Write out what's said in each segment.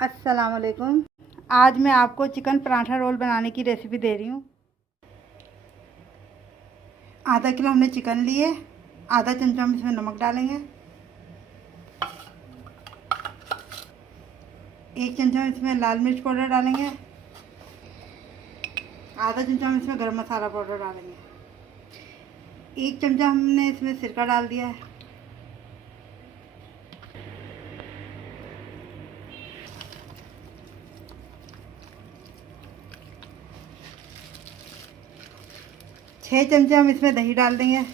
अस्सलाम वालेकुम। आज मैं आपको चिकन पराठा रोल बनाने की रेसिपी दे रही हूँ। आधा किलो हमने चिकन लिए, आधा चमचा हम इसमें नमक डालेंगे, 1 चमचा हम इसमें लाल मिर्च पाउडर डालेंगे, आधा चमचा हम इसमें गरम मसाला पाउडर डालेंगे, 1 चमचा हमने इसमें सिरका डाल दिया है, छः चमचे हम इसमें दही डाल देंगे,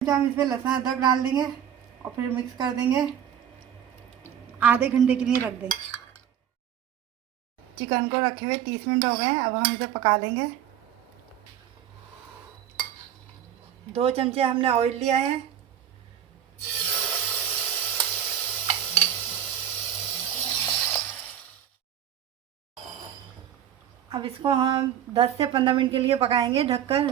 हम इसमें लहसुन अदरक डाल देंगे और फिर मिक्स कर देंगे। आधे घंटे के लिए रख देंगे। चिकन को रखे हुए 30 मिनट हो गए। अब हम इसे पका लेंगे। 2 चमचे हमने ऑयल लिया है। अब इसको हम 10 से 15 मिनट के लिए पकाएंगे ढककर।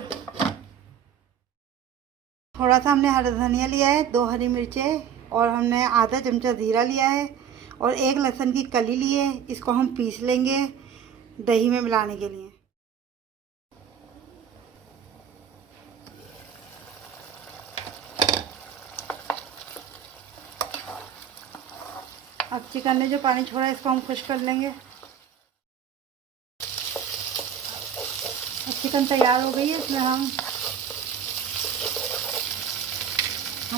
थोड़ा सा हमने हरा धनिया लिया है, 2 हरी मिर्चें और हमने आधा चमचा जीरा लिया है और 1 लहसुन की कली ली है। इसको हम पीस लेंगे दही में मिलाने के लिए। अब चिकन ने जो पानी छोड़ा इसको हम खुश्क कर लेंगे। अब चिकन तैयार हो गई है। इसमें हम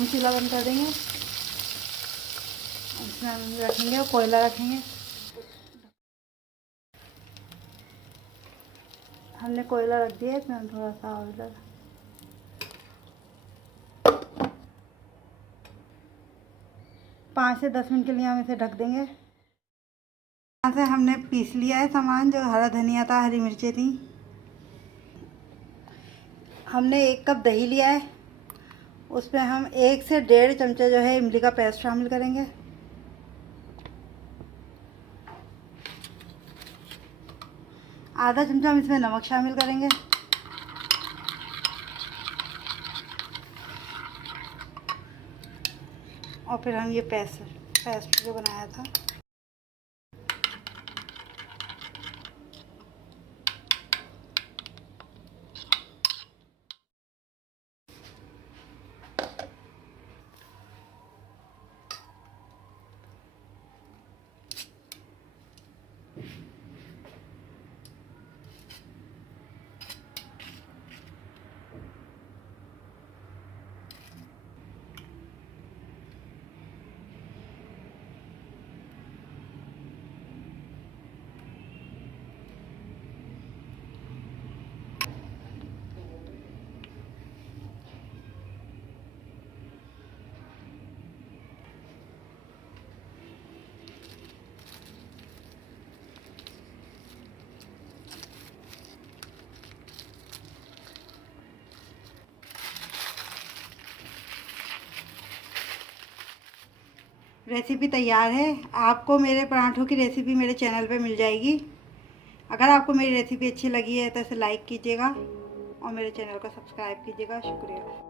चूल्हा बंद कर देंगे। इसमें हम रखेंगे और कोयला रखेंगे। हमने कोयला रख दिया। इसमें हम थोड़ा सा ऑयल 5 से 10 मिनट के लिए हम इसे ढक देंगे। यहाँ से हमने पीस लिया है सामान, जो हरा धनिया था, हरी मिर्चें थी। हमने 1 कप दही लिया है, उसमें हम 1 से 1.5 चमचा जो है इमली का पेस्ट शामिल करेंगे। आधा चमचा हम इसमें नमक शामिल करेंगे। और फिर हम ये पेस्ट जो बनाया था रेसिपी तैयार है। आपको मेरे पराठों की रेसिपी मेरे चैनल पे मिल जाएगी। अगर आपको मेरी रेसिपी अच्छी लगी है तो इसे लाइक कीजिएगा और मेरे चैनल को सब्सक्राइब कीजिएगा। शुक्रिया।